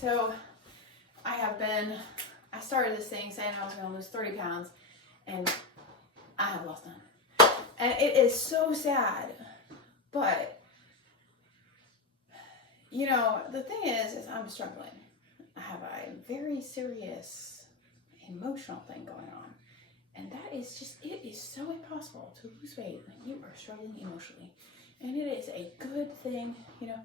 So I started this thing saying I was going to lose 30 pounds, and I have lost none. And it is so sad, but, you know, the thing is I'm struggling. I have a very serious emotional thing going on. And that is just, it is so impossible to lose weight when you are struggling emotionally. And it is a good thing, you know.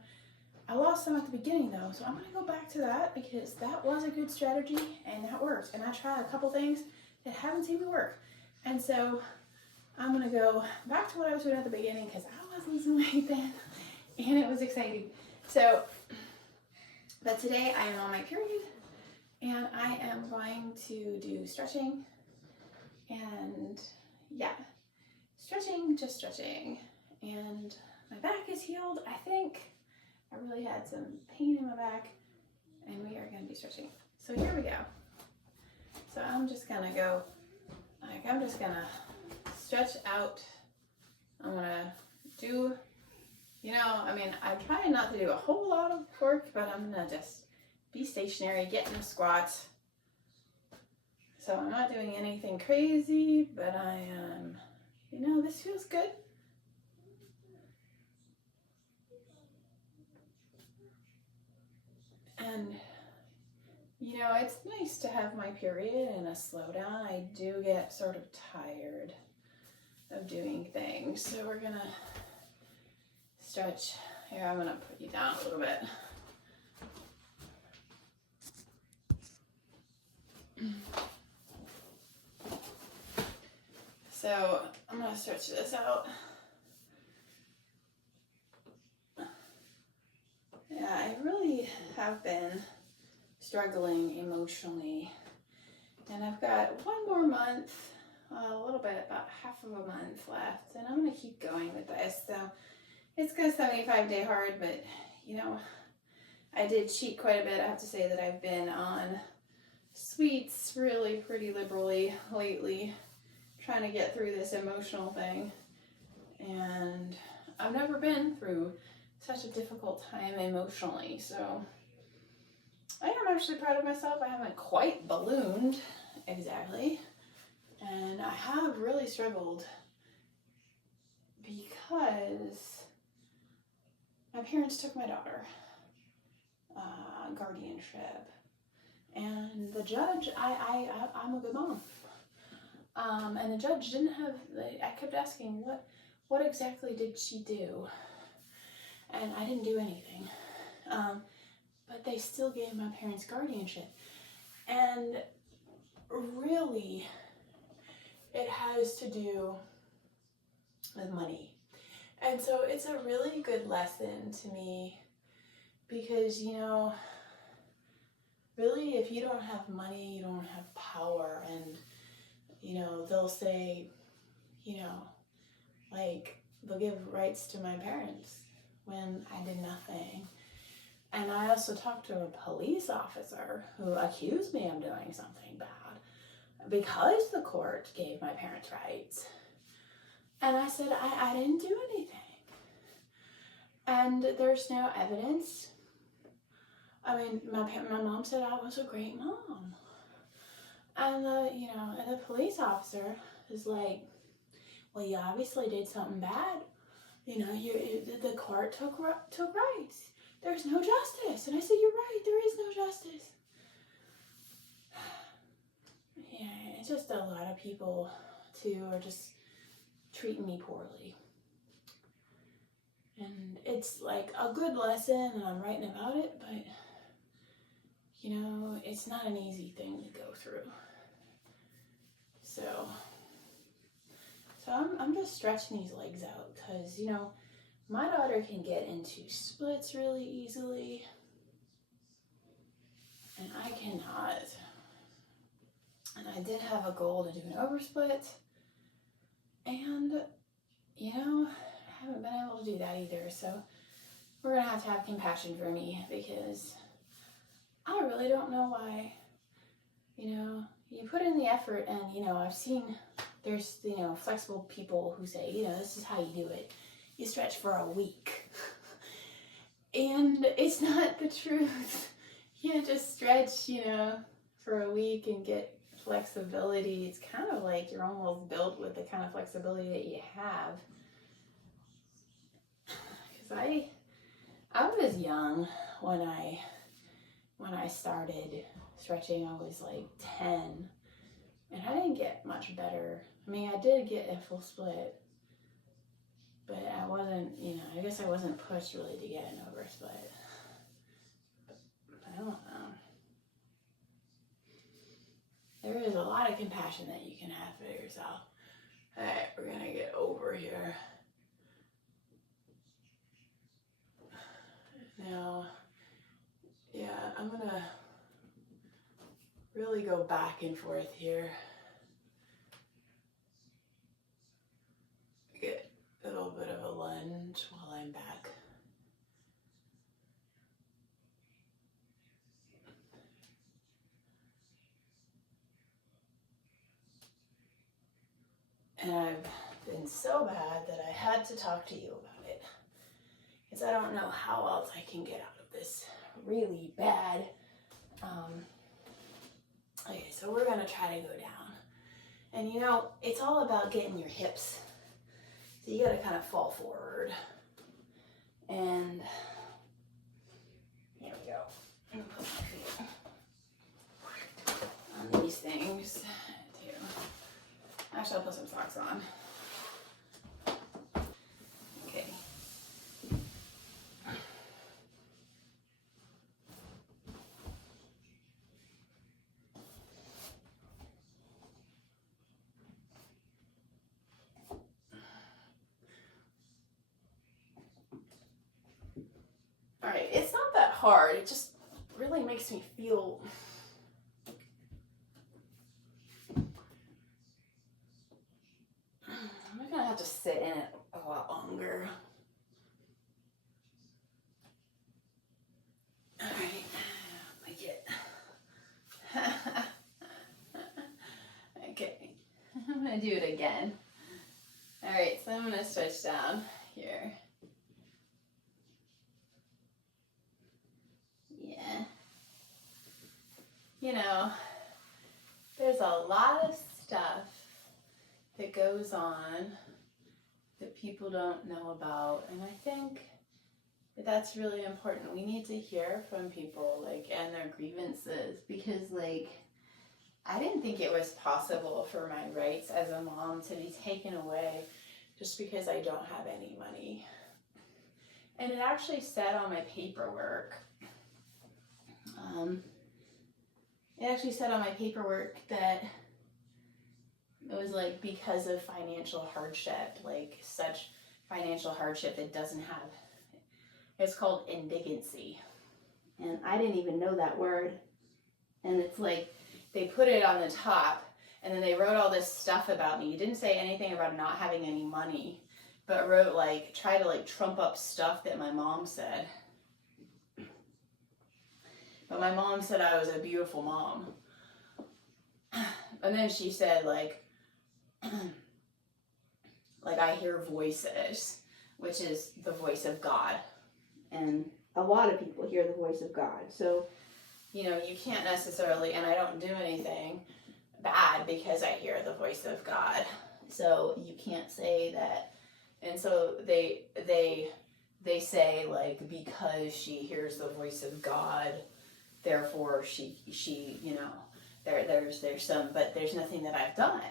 I lost some at the beginning though, so I'm gonna go back to that because that was a good strategy and that worked. And I tried a couple things that haven't seemed to work. And so I'm gonna go back to what I was doing at the beginning because I was losing weight then and it was exciting. So, but today I am on my period and I am going to do stretching and yeah, stretching, just stretching. And my back is healed, I think. I really had some pain in my back and we are going to be stretching. So here we go. So I'm just going to go, like I'm just going to stretch out. I'm going to do, you know, I mean, I'm trying not to do a whole lot of work, but I'm going to just be stationary, get in a squat. So I'm not doing anything crazy, but I am, you know, this feels good. And, you know, it's nice to have my period and a slowdown. I do get sort of tired of doing things. So we're gonna stretch. Here, I'm gonna put you down a little bit. So I'm gonna stretch this out. Yeah, I really have been struggling emotionally, and I've got one more month, a little bit, about half of a month left, and I'm going to keep going with this. So it's got a 75-day hard, but you know, I did cheat quite a bit. I have to say that I've been on sweets really pretty liberally lately, trying to get through this emotional thing, and I've never been through such a difficult time emotionally. So I am actually proud of myself. I haven't quite ballooned exactly, and I have really struggled because my parents took my daughter, guardianship, and the judge, I'm a good mom, and the judge didn't have, I kept asking, what exactly did she do? And I didn't do anything. But they still gave my parents guardianship. And really, it has to do with money. And so it's a really good lesson to me because, you know, really if you don't have money, you don't have power. And, you know, they'll say, you know, like they'll give rights to my parents when I did nothing. And I also talked to a police officer who accused me of doing something bad because the court gave my parents rights. And I said, I didn't do anything. And there's no evidence. I mean, my mom said I was a great mom. And the police officer is like, well, you obviously did something bad. You know, the court took rights. There's no justice. And I said, you're right, there is no justice. Yeah, it's just a lot of people, too, are just treating me poorly. And it's like a good lesson, and I'm writing about it, but, you know, it's not an easy thing to go through. So I'm just stretching these legs out because, you know, my daughter can get into splits really easily, and I cannot. And I did have a goal to do an oversplit, and, you know, I haven't been able to do that either. So we're going to have compassion for me because I really don't know why. You know, you put in the effort, and, you know, I've seen there's, you know, flexible people who say, you know, this is how you do it. You stretch for a week. And it's not the truth. You can't just stretch, for a week and get flexibility. It's kind of like you're almost built with the kind of flexibility that you have. Because I was young when I started stretching. I was like 10, and I didn't get much better. I mean, I did get a full split, but I wasn't, I guess I wasn't pushed really to get an over split. But I don't know. There is a lot of compassion that you can have for yourself. All right, we're gonna get over here. Now, yeah, I'm gonna really go back and forth here. Get a little bit of a lunge while I'm back. And I've been so bad that I had to talk to you about it, because I don't know how else I can get out of this really bad. Okay, so we're gonna try to go down. And it's all about getting your hips. So you gotta kind of fall forward. And here we go. I'm gonna put my feet on these things too. Actually, I'll put some socks on. Okay. All right, it's not that hard. It just really makes me feel I'm gonna have to sit in it a lot longer. All right, like it. Okay, I'm gonna do it again. All right, so I'm gonna stretch down here. Yeah. There's a lot of stuff that goes on that people don't know about, and I think that's really important. We need to hear from people, and their grievances, because, I didn't think it was possible for my rights as a mom to be taken away just because I don't have any money. And it actually said on my paperwork, that it was because of financial hardship, such financial hardship that doesn't have, it's called indigency. And I didn't even know that word. And it's they put it on the top, and then they wrote all this stuff about me. You didn't say anything about not having any money, but wrote try to trump up stuff that my mom said. But my mom said I was a beautiful mom. And then she said I hear voices, which is the voice of God. And a lot of people hear the voice of God. So, you can't necessarily, and I don't do anything bad because I hear the voice of God. So you can't say that. And so they say because she hears the voice of God, therefore she there's some, but there's nothing that I've done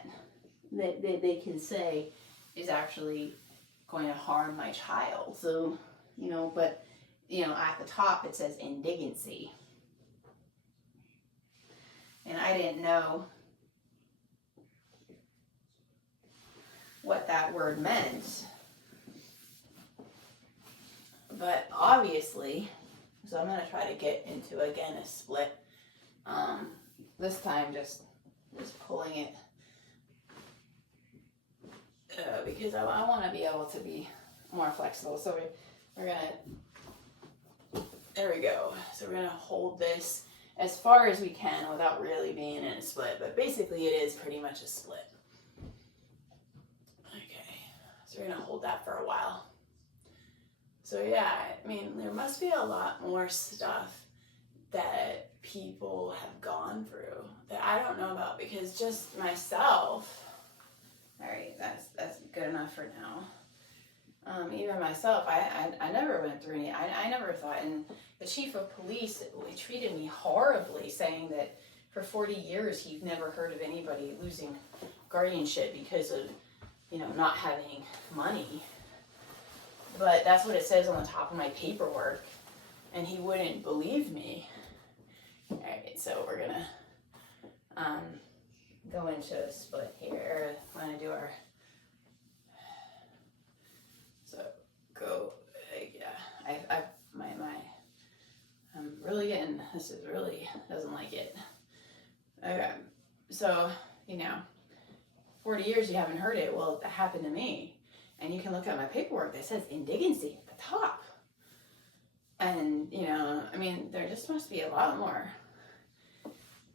that they can say is actually going to harm my child. So, but at the top it says indigency. And I didn't know what that word meant. But obviously, so I'm going to try to get into, again, a split. This time just pulling it. Because I want to be able to be more flexible. So we're going to, there we go. So we're going to hold this as far as we can without really being in a split. But basically it is pretty much a split. Okay, so we're going to hold that for a while. So yeah, I mean, there must be a lot more stuff that people have gone through that I don't know about, because just myself, all right, that's good enough for now. Even myself, I never went through any, I never thought, and the chief of police treated me horribly, saying that for 40 years he'd never heard of anybody losing guardianship because of, not having money. But that's what it says on the top of my paperwork, and he wouldn't believe me. All right, so we're gonna go into a split here. We're gonna do our, so go, yeah, I'm really getting, this is really, doesn't like it. Okay, so, 40 years you haven't heard it. Well, that happened to me. And you can look at my paperwork that says indigency at the top. And, there just must be a lot more.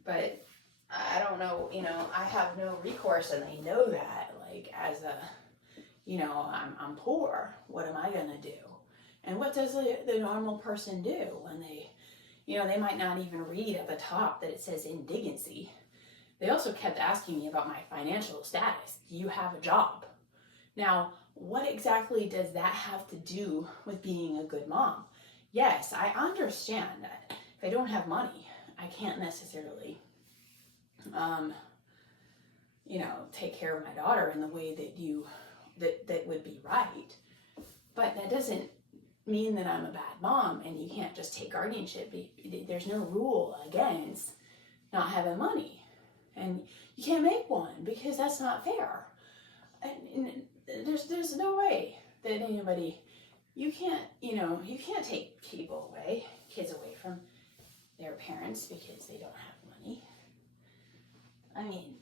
But I don't know, I have no recourse, and they know that, like, as a, I'm poor. What am I going to do? And what does the normal person do when they, they might not even read at the top that it says indigency. They also kept asking me about my financial status. Do you have a job? Now, what exactly does that have to do with being a good mom? Yes, I understand that if I don't have money, I can't necessarily, take care of my daughter in the way that would be right. But that doesn't mean that I'm a bad mom, and you can't just take guardianship. There's no rule against not having money, and you can't make one, because that's not fair. And there's no way that anybody, you can't take kids away from their parents because they don't have money.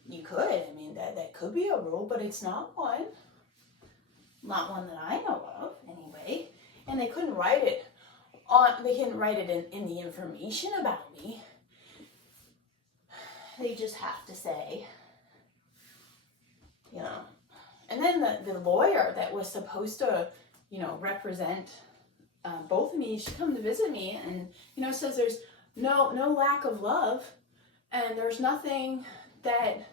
You could, that could be a rule, but it's not one. Not one that I know of, anyway. And they couldn't write it in the information about me. They just have to say, And then the lawyer that was supposed to, represent both of me, she come to visit me, and, says there's no lack of love, and there's nothing that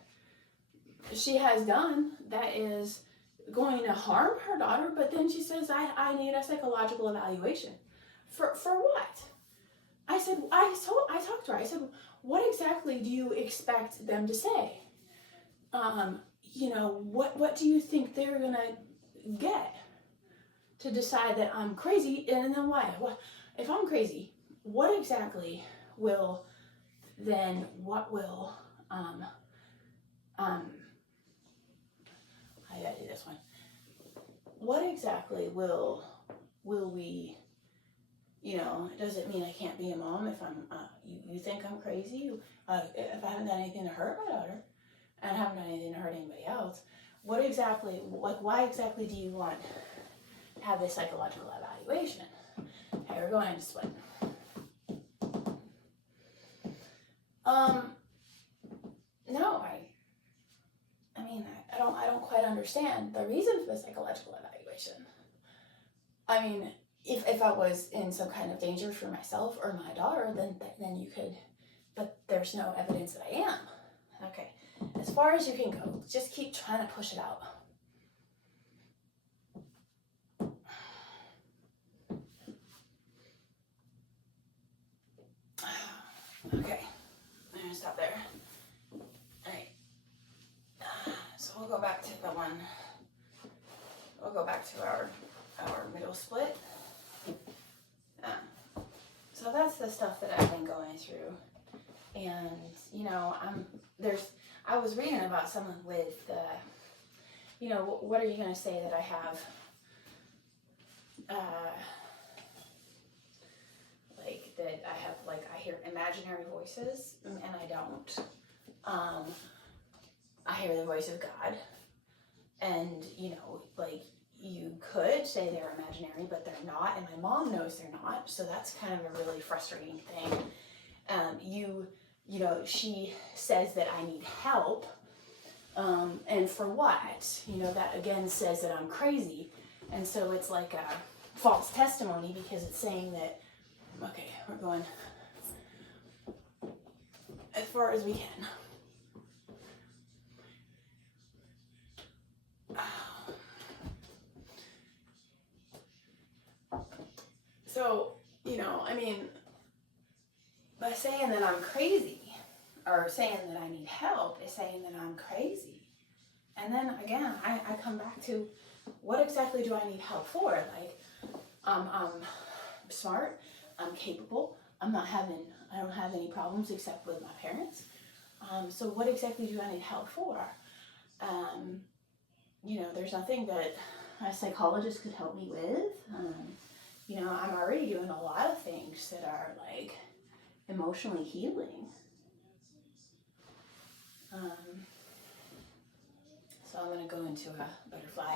she has done that is going to harm her daughter. But then she says, I need a psychological evaluation. For what? I said, I talked to her. I said, what exactly do you expect them to say? What do you think they're going to get to decide that I'm crazy? And then why? Well, if I'm crazy, what exactly will, I gotta do this one. What exactly will we, does it mean I can't be a mom if I'm, you think I'm crazy? If I haven't done anything to hurt my daughter, and I haven't done anything to hurt anybody else, what exactly, why exactly do you want to have this psychological evaluation? Okay, we're going into split. No, I don't quite understand the reason for the psychological evaluation. If I was in some kind of danger for myself or my daughter, then you could, but there's no evidence that I am. Okay, as far as you can go, just keep trying to push it out. Okay, I'm gonna stop there. Alright, so we'll go back to our middle split. So that's the stuff that I've been going through. And, I was reading about someone with, what are you going to say that I have, I hear imaginary voices, and I don't. I hear the voice of God, and, you could say they're imaginary, but they're not, and my mom knows they're not, so that's kind of a really frustrating thing. She says that I need help, and for what? That again says that I'm crazy, and so it's like a false testimony, because it's saying that, okay, we're going, far as we can. So, I mean, by saying that I'm crazy or saying that I need help is saying that I'm crazy. And then again, I come back to what exactly do I need help for? Like, I'm smart, I'm capable, I don't have any problems except with my parents. So what exactly do I need help for? There's nothing that a psychologist could help me with. I'm already doing a lot of things that are like emotionally healing. So I'm going to go into a butterfly.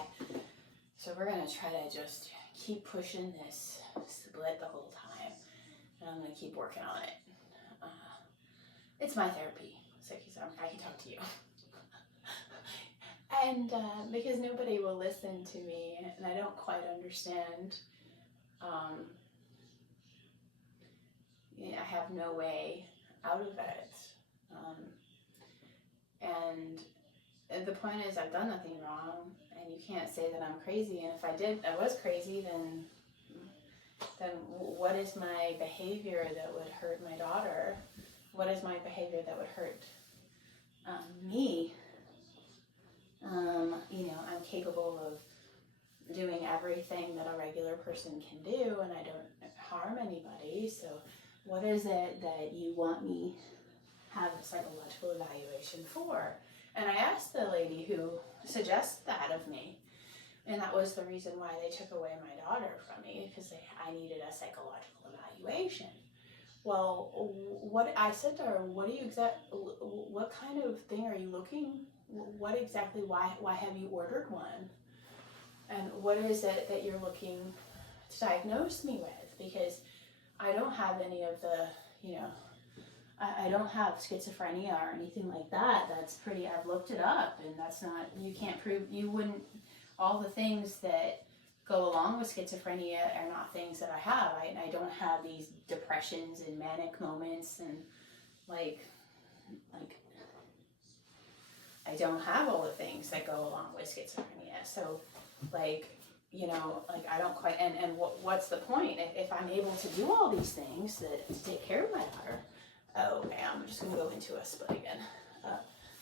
So we're going to try to just keep pushing this split the whole time. And I'm going to keep working on it. It's my therapy. So I can talk to you. And because nobody will listen to me and I don't quite understand, I have no way out of it. And the point is I've done nothing wrong and you can't say that I'm crazy. And if I was crazy, then what is my behavior that would hurt my daughter? What is my behavior that would hurt me? I'm capable of doing everything that a regular person can do, and I don't harm anybody. So what is it that you want me have a psychological evaluation for? And I asked the lady who suggested that of me, and that was the reason why they took away my daughter from me, because I needed a psychological evaluation. Well, what I said to her, what kind of thing are you looking? What exactly? Why have you ordered one? And what is it that you're looking to diagnose me with? Because I don't have any of the, I don't have schizophrenia or anything like that. I've looked it up, and that's not, you can't prove, you wouldn't, all the things that go along with schizophrenia are not things that I have. I don't have these depressions and manic moments, and like I don't have all the things that go along with schizophrenia. So I don't quite, and what's the point if I'm able to do all these things to take care of my daughter? Oh, okay, I'm just gonna go into a split again,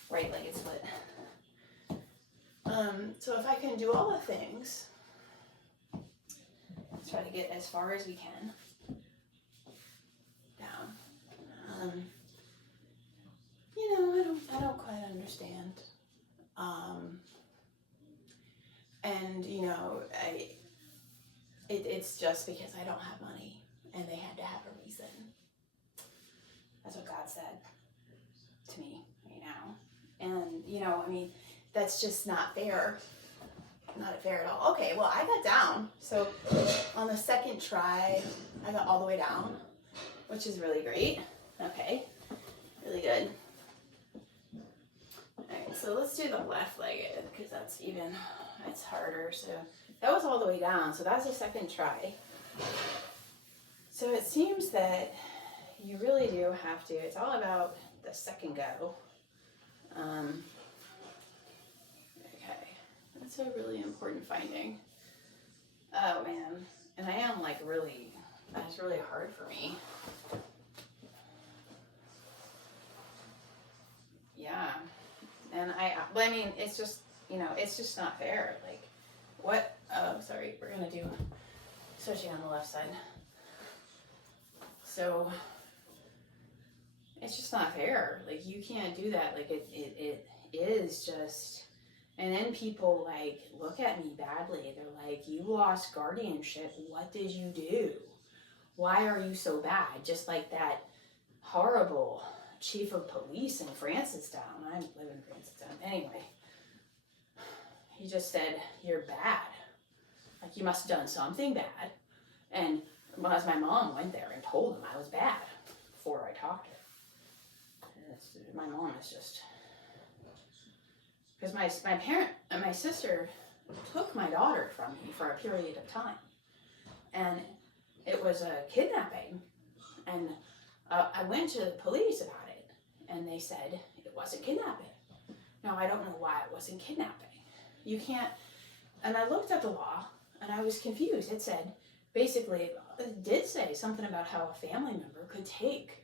right-legged split. So if I can do all the things, let's try to get as far as we can down. I don't quite understand. It's just because I don't have money, and they had to have a reason. That's what God said to me right now. And, that's just not fair. Not fair at all. Okay, well, I got down. So on the second try, I got all the way down, which is really great. Okay, really good. All right, so let's do the left-legged, because it's harder. So that was all the way down. So that's the second try. So it seems that you really do have to, it's all about the second go. Okay, that's a really important finding. Oh man, and I am that's really hard for me. Yeah, and it's just, it's just not fair. Like, what, oh, sorry, we're gonna do switching on the left side. So, it's just not fair. Like, you can't do that. Like, it is just, and then people, look at me badly. They're like, you lost guardianship. What did you do? Why are you so bad? Just like that horrible chief of police in Francistown. I live in Francistown. Anyway, he just said, you're bad. Like, you must have done something bad. And as my mom went there and told him I was bad before I talked to her. My mom is just, because my sister took my daughter from me for a period of time, and it was a kidnapping, and I went to the police about it, and they said it wasn't kidnapping. Now, I don't know why it wasn't kidnapping. You can't, and I looked at the law, and I was confused. It said, basically, it did say something about how a family member could take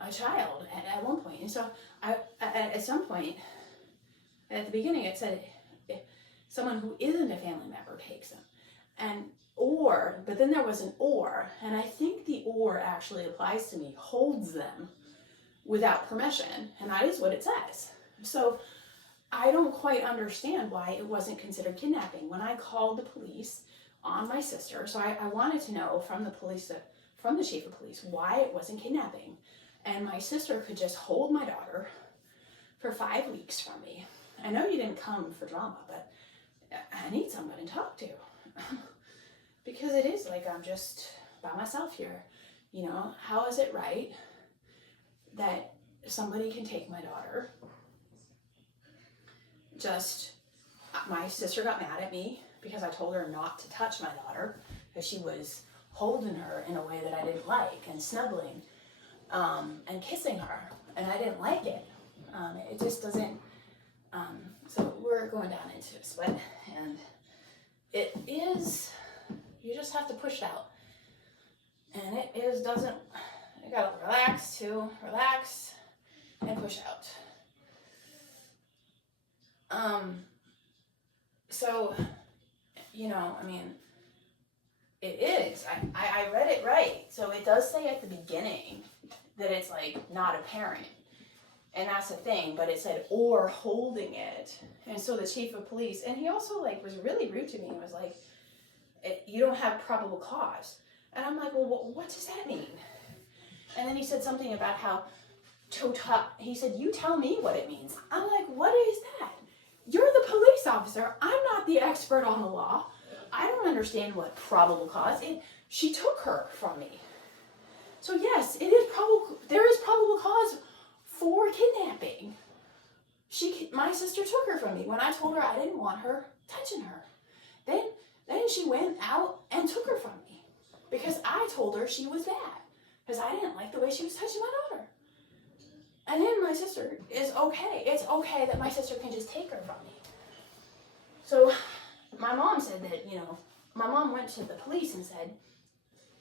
a child at one point. And so, at some point, at the beginning, it said someone who isn't a family member takes them. But then there was an or, and I think the or actually applies to me, holds them without permission, and that is what it says. So I don't quite understand why it wasn't considered kidnapping. When I called the police on my sister, so I wanted to know from the chief of police why it wasn't kidnapping. And my sister could just hold my daughter for 5 weeks from me. I know you didn't come for drama, but I need someone to talk to. Because it is like I'm just by myself here. You know, how is it right that somebody can take my daughter? My sister got mad at me because I told her not to touch my daughter because she was holding her in a way that I didn't like and snuggling and kissing her, and I didn't like it. It just doesn't, so we're going down into a split, and it is, you just have to push it out, and you gotta relax and push out. So, you know, I mean, it is, I read it right, so it does say at the beginning that it's like not apparent, and that's the thing, but it said or holding it. And so the chief of police, and he also like was really rude to me and was like, you don't have probable cause. And I'm like, well, what does that mean? And then he said something about how he said, you tell me what it means. I'm like, what is that? You're the police officer. I'm not the expert on the law. I don't understand what probable cause. She took her from me. So yes, there is probable cause for kidnapping. My sister took her from me when I told her I didn't want her touching her. Then she went out and took her from me because I told her she was bad because I didn't like the way she was touching my daughter. And then my sister is okay. It's okay that my sister can just take her from me. So my mom said that, you know, my mom went to the police and said,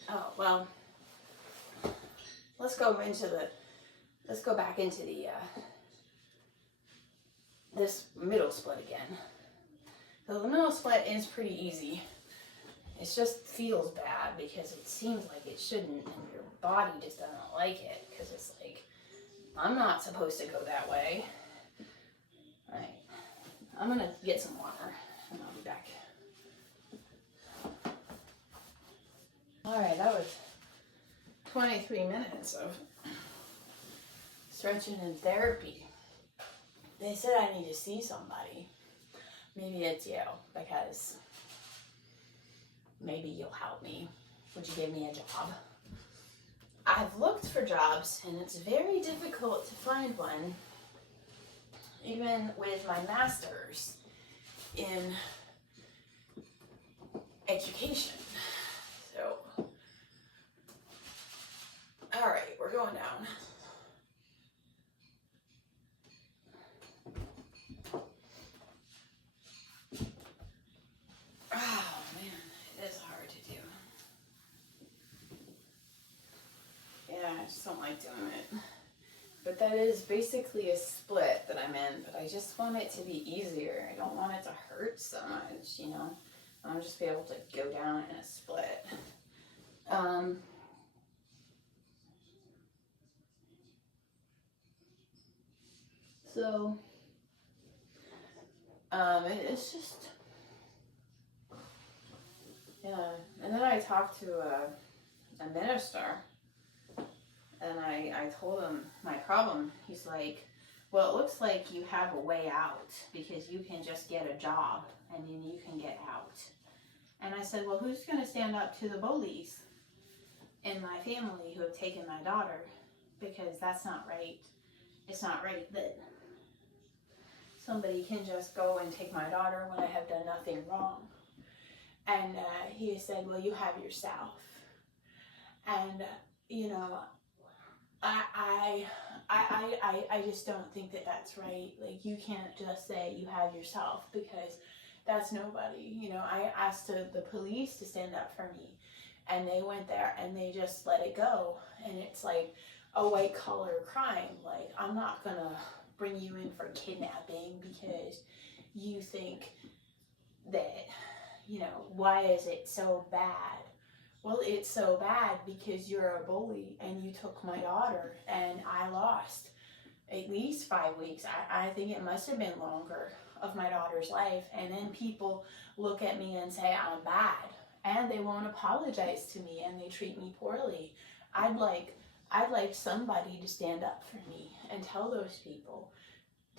oh, well, let's go back into this middle split again. So the middle split is pretty easy. It just feels bad because it seems like it shouldn't, and your body just doesn't like it because it's like, I'm not supposed to go that way. All right, I'm gonna get some water and I'll be back. All right, that was 23 minutes of stretching and therapy. They said I need to see somebody. Maybe it's you, because maybe you'll help me. Would you give me a job? I've looked for jobs and it's very difficult to find one, even with my master's in education. So, all right, we're going down. Oh man, it is hard to do. Yeah, I just don't like doing it. But that is basically a split that I'm in, but I just want it to be easier. I don't want it to hurt so much, you know. I want to just be able to go down in a split. It's just, yeah. And then I talked to a minister, and I told him my problem. He's like, well, it looks like you have a way out because you can just get a job and then you can get out. And I said, well, who's going to stand up to the bullies in my family who have taken my daughter? Because that's not right. It's not right that somebody can just go and take my daughter when I have done nothing wrong. And he said, well, you have yourself. And, you know, I I just don't think that that's right. Like, you can't just say you have yourself, because that's nobody. You know, I asked the police to stand up for me, and they went there and they just let it go. And it's like a white collar crime. Like, I'm not gonna bring you in for kidnapping because you think that, you know, why is it so bad? Well, it's so bad because you're a bully and you took my daughter, and I lost at least 5 weeks. I think it must have been longer of my daughter's life. And then people look at me and say I'm bad, and they won't apologize to me, and they treat me poorly. I'd like somebody to stand up for me and tell those people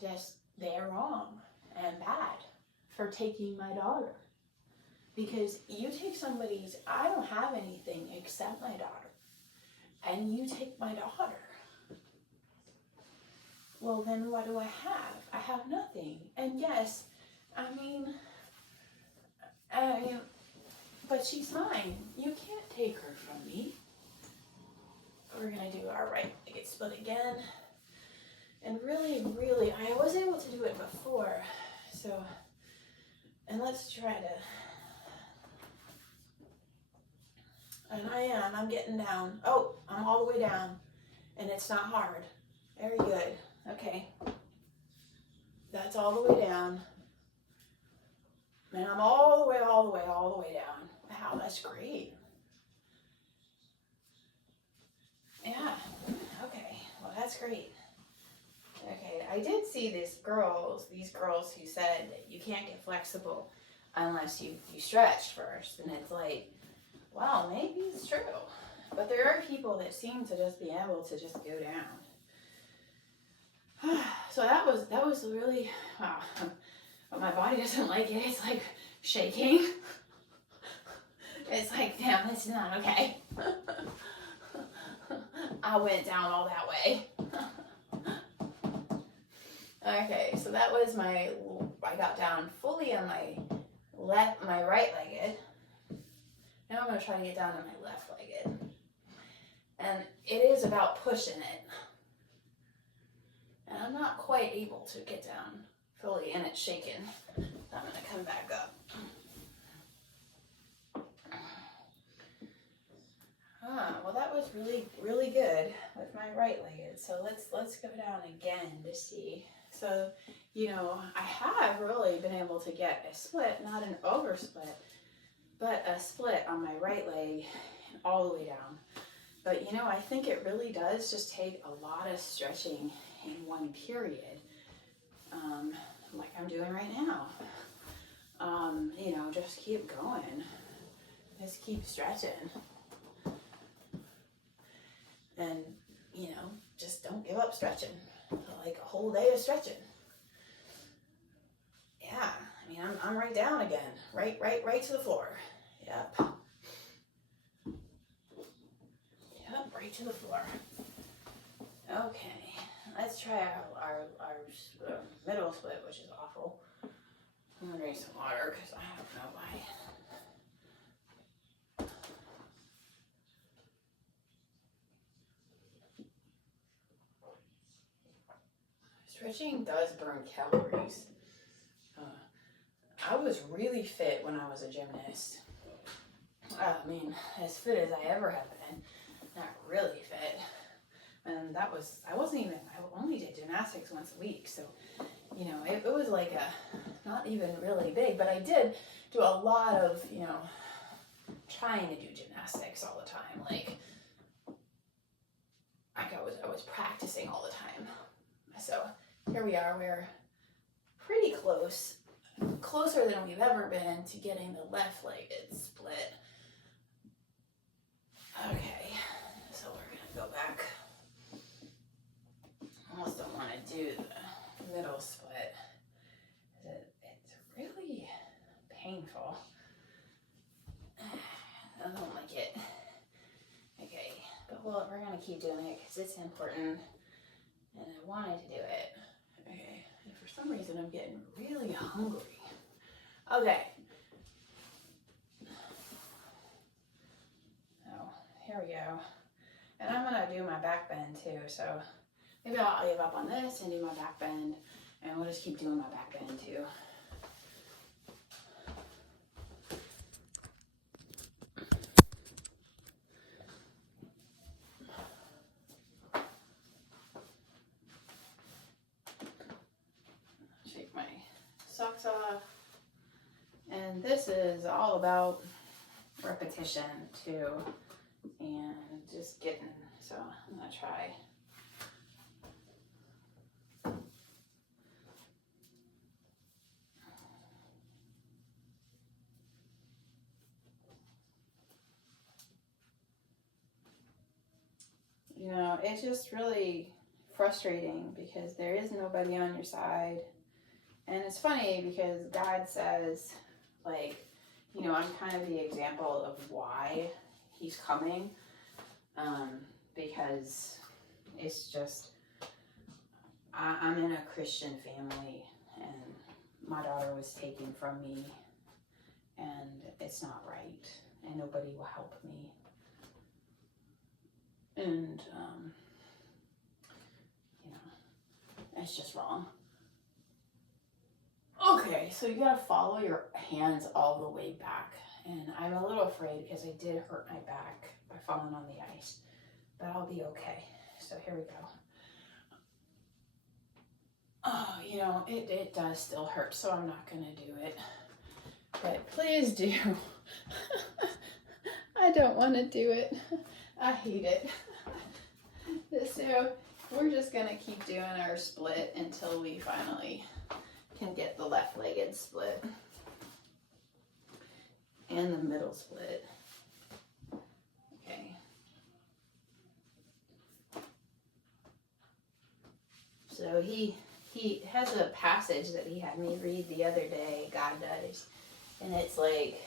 just they're wrong and bad for taking my daughter. Because you take somebody's, I don't have anything except my daughter, and you take my daughter. Well, then what do I have? I have nothing. And yes, I mean, but she's mine. You can't take her from me. We're gonna do our right leg split again. And really, I was able to do it before, so, and let's try to, and I'm getting down. Oh, I'm all the way down, and it's not hard. Very good. Okay. That's all the way down. And I'm all the way down. Wow, that's great. Yeah, okay, well, that's great. Okay, I did see these girls who said that you can't get flexible unless you stretch first, and it's like, wow, maybe it's true. But there are people that seem to just be able to just go down. So that was really, wow. But my body doesn't like it. It's like shaking. It's like, damn, this is not okay. I went down all that way. Okay, so that was I got down fully on my right-legged. Now I'm going to try to get down on my left-legged. And it is about pushing it. And I'm not quite able to get down fully, and it's shaking. So I'm going to come back up. Well, that was really good with my right-legged. So let's go down again to see. So, you know, I have really been able to get a split, not an oversplit, but a split on my right leg all the way down. But, you know, I think it really does just take a lot of stretching in one period, like I'm doing right now. You know, just keep going. Just keep stretching. And, you know, just don't give up stretching. Like a whole day of stretching. Yeah, I mean, I'm right down again. Right to the floor. Yep. Yep, right to the floor. Okay, let's try our middle split, which is awful. I'm gonna drink some water because I don't know why. Stretching does burn calories. I was really fit when I was a gymnast. I mean, as fit as I ever have been. Not really fit. And I only did gymnastics once a week. So, you know, it was like not even really big. But I did do a lot of, you know, trying to do gymnastics all the time. Like I was practicing all the time. So here we are, we're pretty close, closer than we've ever been to getting the left-legged split. Okay, so we're gonna go back. I almost don't want to do the middle split. It's really painful. I don't like it. Okay, but well, we're gonna keep doing it because it's important, and I wanted to do it. Okay, and for some reason I'm getting really hungry. Okay. Oh, here we go. And I'm gonna do my back bend too, so maybe I'll give up on this and do my back bend, and we'll just keep doing my back bend too. Shake my socks off. And this is all about repetition too, and just getting, so I'm gonna try. You know, it's just really frustrating because there is nobody on your side. And it's funny because God says, like, you know, I'm kind of the example of why he's coming. Because it's just, I'm in a Christian family and my daughter was taken from me and it's not right and nobody will help me. And, you know, it's just wrong. Okay, so you gotta follow your hands all the way back. And I'm a little afraid because I did hurt my back by falling on the ice. But I'll be okay. So here we go. Oh, you know, it does still hurt, so I'm not gonna do it. But please do. I don't want to do it. I hate it. So we're just gonna keep doing our split until we finally can get the left-legged split and the middle split. Okay. So he has a passage that he had me read the other day, God does, and it's like,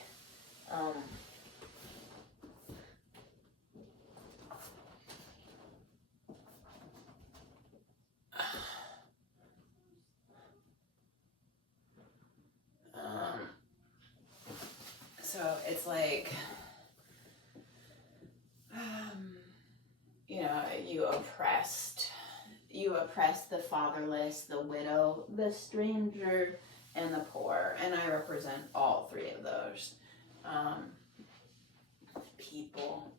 so it's like, you know, you oppress the fatherless, the widow, the stranger, and the poor. And I represent all three of those people.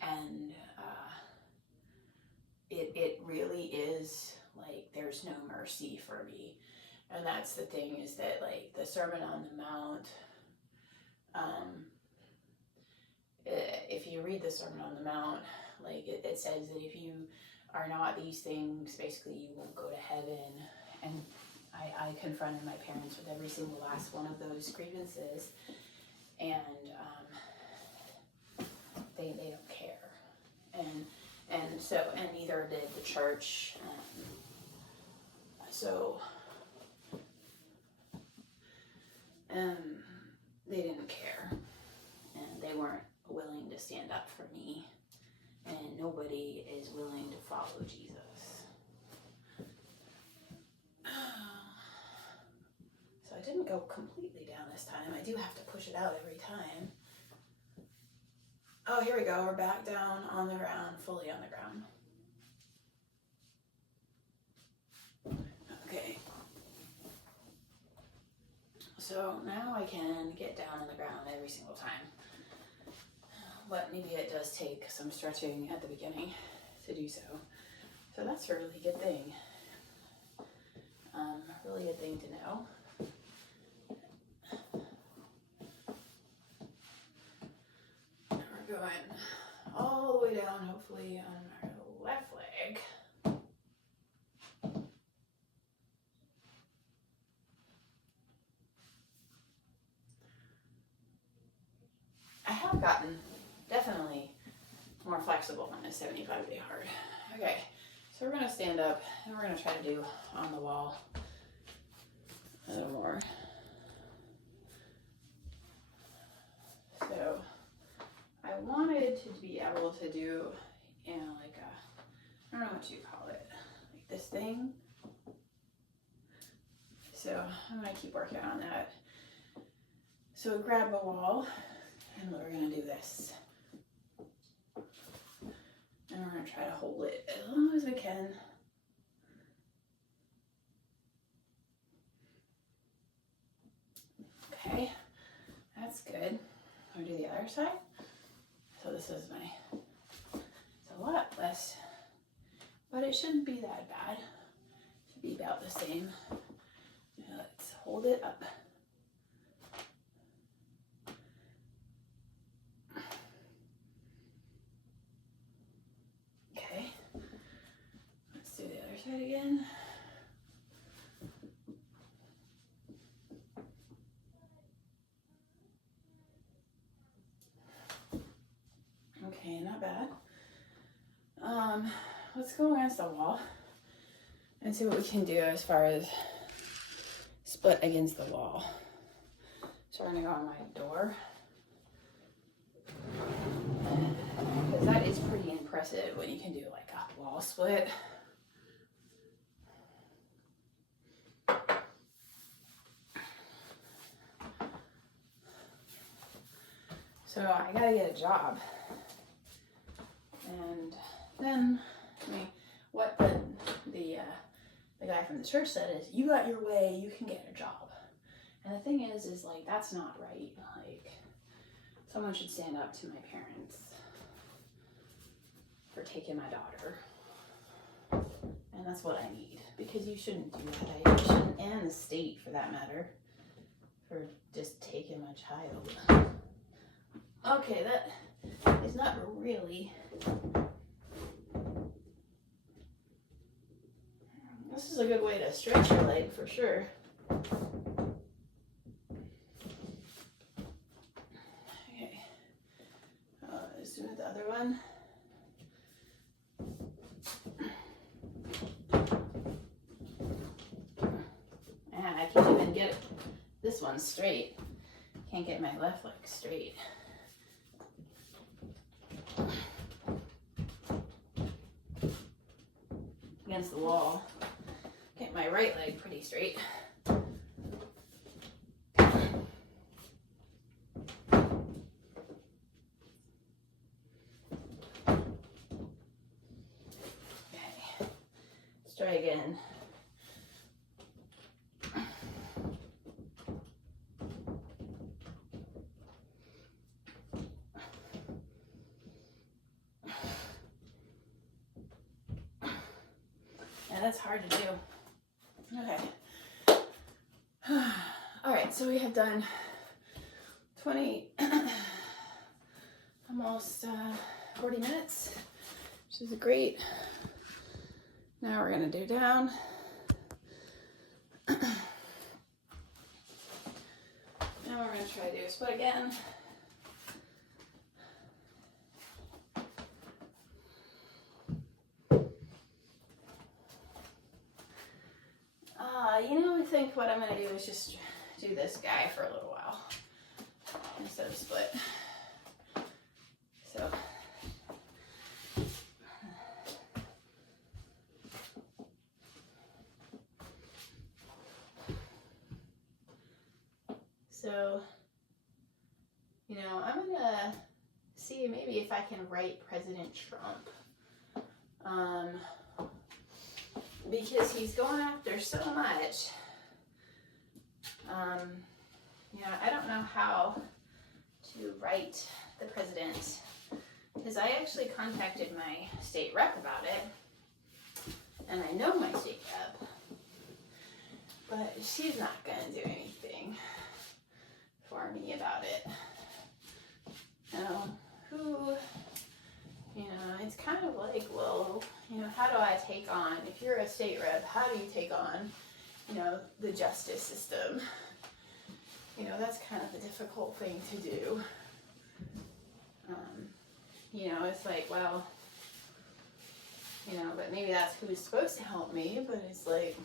And it really is like there's no mercy for me. And that's the thing, is that like the Sermon on the Mount, if you read the Sermon on the Mount, like it says that if you are not these things, basically you won't go to heaven. And I confronted my parents with every single last one of those grievances, and they don't care, and neither did the church. They didn't care, and they weren't willing to stand up for me, and nobody is willing to follow Jesus. So I didn't go completely down this time. I do have to push it out every time. Oh, here we go. We're back down on the ground, fully on the ground. Okay. So now I can get down on the ground every single time. But maybe it does take some stretching at the beginning to do so. So that's a really good thing. Really good thing to know. We're going all the way down, hopefully, on our left leg. I have gotten definitely more flexible on this 75-day hard. Okay, so we're going to stand up and we're going to try to do on the wall a little more. So I wanted to be able to do, you know, like I don't know what you call it, like this thing. So I'm going to keep working on that. So grab a wall, and we're going to do this. And we're going to try to hold it as long as we can. do the other side. So this is it's a lot less, but it shouldn't be that bad. It should be about the same. Let's hold it up. Okay, let's do the other side again. Okay, not bad. Let's go against the wall and see what we can do as far as split against the wall. So we're gonna go on my door, because that is pretty impressive when you can do like a wall split. So I gotta get a job. And then, what the guy from the church said is, you got your way, you can get a job. And the thing is like, that's not right. Like, someone should stand up to my parents for taking my daughter. And that's what I need, because you shouldn't do that. You shouldn't, and the state for that matter, for just taking my child. Okay, that is not really. This is a good way to stretch your leg for sure. Okay, let's do the other one. And I can't even get this one straight. Can't get my left leg straight. Against the wall. Get my right leg pretty straight. Okay, let's try again. That's hard to do. Okay. All right, so we have done 20, almost 40 minutes, which is great. Now we're gonna do down. Now we're gonna try to do a split again. I think what I'm going to do is just do this guy for a little while instead of split. So, I'm going to see maybe if I can write President Trump. Because he's going after so much. I don't know how to write the president, because I actually contacted my state rep about it, and I know my state rep, but she's not going to do anything for me about it. It's kind of like, well, how do I take on, if you're a state rep, how do you take on, the justice system? That's kind of the difficult thing to do. It's like, well, but maybe that's who's supposed to help me, but it's like,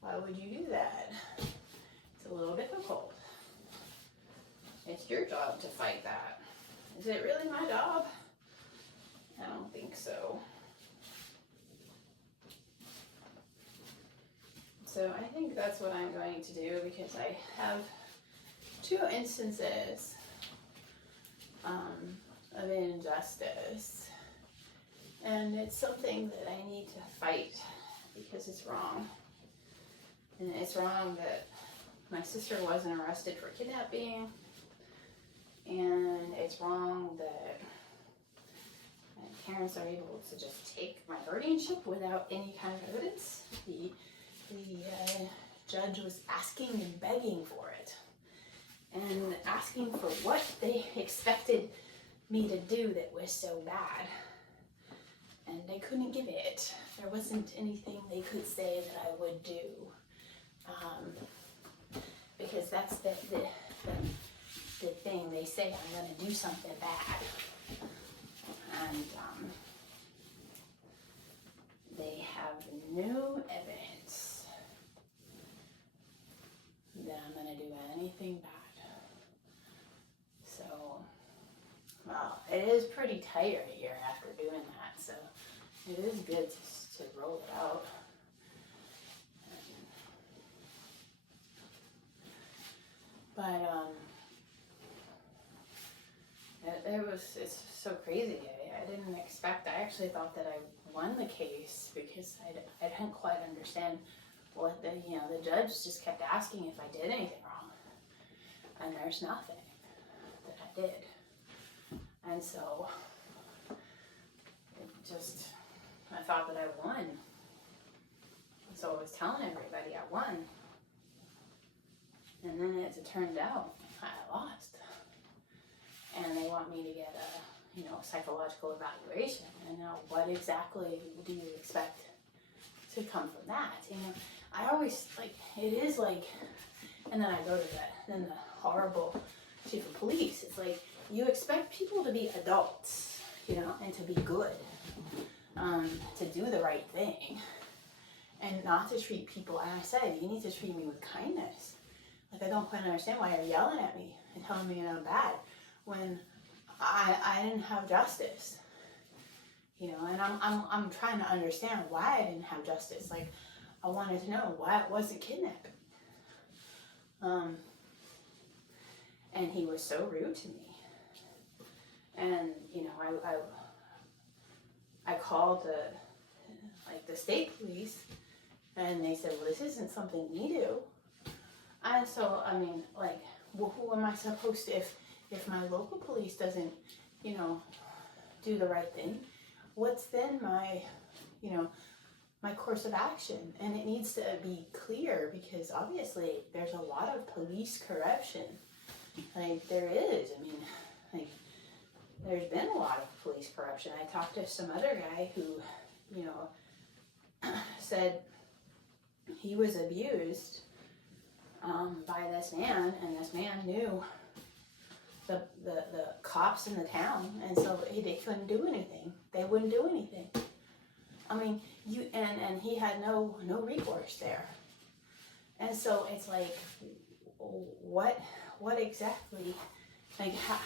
why would you do that? It's a little difficult. It's your job to fight that. Is it really my job? I don't think so. So I think that's what I'm going to do, because I have 2 instances of injustice, and it's something that I need to fight because it's wrong. And it's wrong that my sister wasn't arrested for kidnapping, and it's wrong that parents are able to just take my guardianship without any kind of evidence. The judge was asking and begging for it, and asking for what they expected me to do that was so bad, and they couldn't give it. There wasn't anything they could say that I would do, because that's the thing. They say I'm going to do something bad, and they have no evidence that I'm going to do anything bad. So, well, it is pretty tired here after doing that, so it is good to roll it out. But it's so crazy. I didn't expect. I actually thought that I won the case because I didn't quite understand what the judge just kept asking if I did anything wrong, and there's nothing that I did, and so I thought that I won. So I was telling everybody I won, and then as it turned out, I lost. And they want me to get a psychological evaluation. And now, what exactly do you expect to come from that? I always it is like, and then I go to the horrible chief of police. It's like you expect people to be adults, and to be good, to do the right thing, and not to treat people. And I said, you need to treat me with kindness. I don't quite understand why you're yelling at me and telling me I'm bad when I didn't have justice, and I'm trying to understand why I didn't have justice. I wanted to know why it wasn't kidnapping. And he was so rude to me. And I called the state police, and they said, well, this isn't something we do. And so, who am I supposed to, if my local police doesn't, do the right thing, what's then my course of action? And it needs to be clear, because obviously there's a lot of police corruption. There is. There's been a lot of police corruption. I talked to some other guy who, said he was abused by this man, and this man knew the cops in the town, and so they couldn't do anything. They wouldn't do anything. And he had no recourse there. And so it's like, what exactly?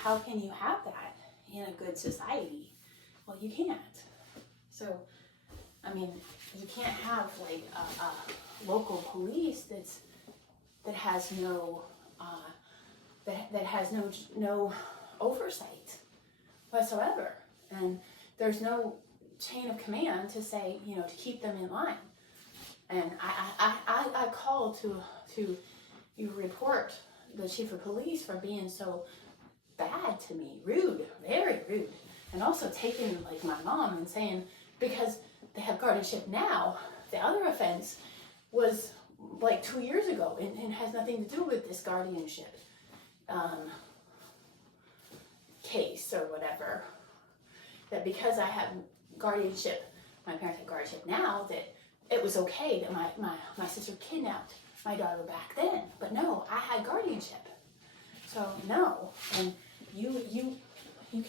How can you have that in a good society? Well, you can't. So, you can't have a local police that has no no oversight whatsoever, and there's no chain of command to say to keep them in line. And I called to report the chief of police for being so bad to me, rude, very rude, and also taking my mom and saying, because they have guardianship now, the other offense was 2 years ago and has nothing to do with this guardianship case or whatever. That because I have guardianship, my parents have guardianship now, that it was okay that my sister kidnapped my daughter back then. But no, I had guardianship. So no, and you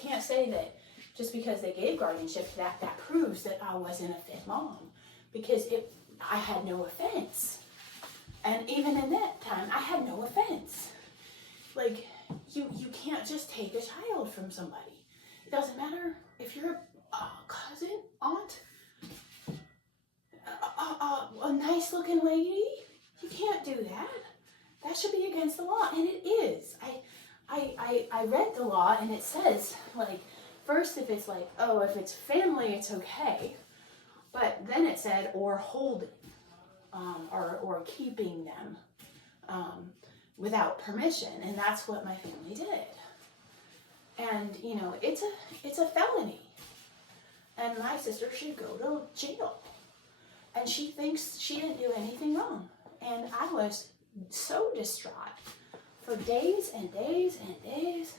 can't say that just because they gave guardianship that proves that I wasn't a fit mom, because I had no offense. And even in that time, I had no offense. You can't just take a child from somebody. It doesn't matter if you're a cousin, aunt, a nice looking lady. You can't do that. That should be against the law, and it is. I read the law, and it says, first if it's if it's family, it's okay. But then it said, or holding, or keeping them without permission, and that's what my family did. And, you know, it's a felony. And my sister should go to jail. And she thinks she didn't do anything wrong. And I was so distraught for days and days and days.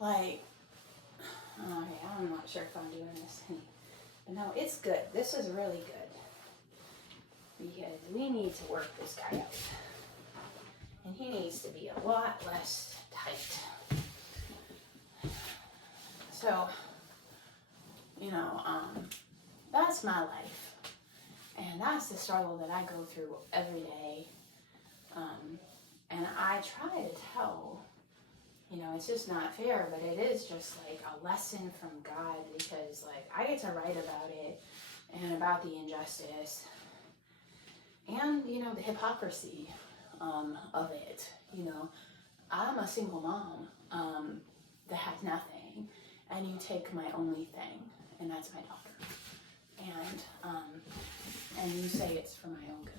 Like, okay, I'm not sure if I'm doing this. But no, it's good. This is really good. Because we need to work this guy out. And he needs to be a lot less tight. So, you know, that's my life. And that's the struggle that I go through every day. And I try to tell, you know, it's just not fair, but it is just like a lesson from God, because like I get to write about it and about the injustice and, you know, the hypocrisy of it. You know, I'm a single mom that has nothing, and you take my only thing, and that's my daughter. And you say it's for my own good.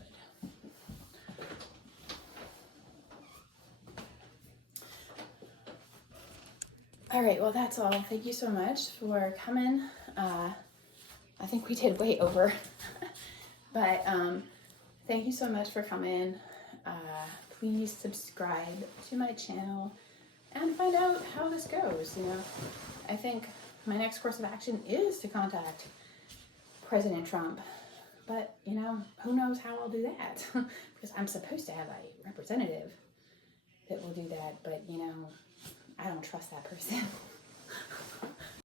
All right, well, that's all. Thank you so much for coming. I think we did way over. But thank you so much for coming. Please subscribe to my channel and find out how this goes. You know, I think my next course of action is to contact President Trump. But, you know, who knows how I'll do that? Because I'm supposed to have a representative that will do that. But, you know, I don't trust that person.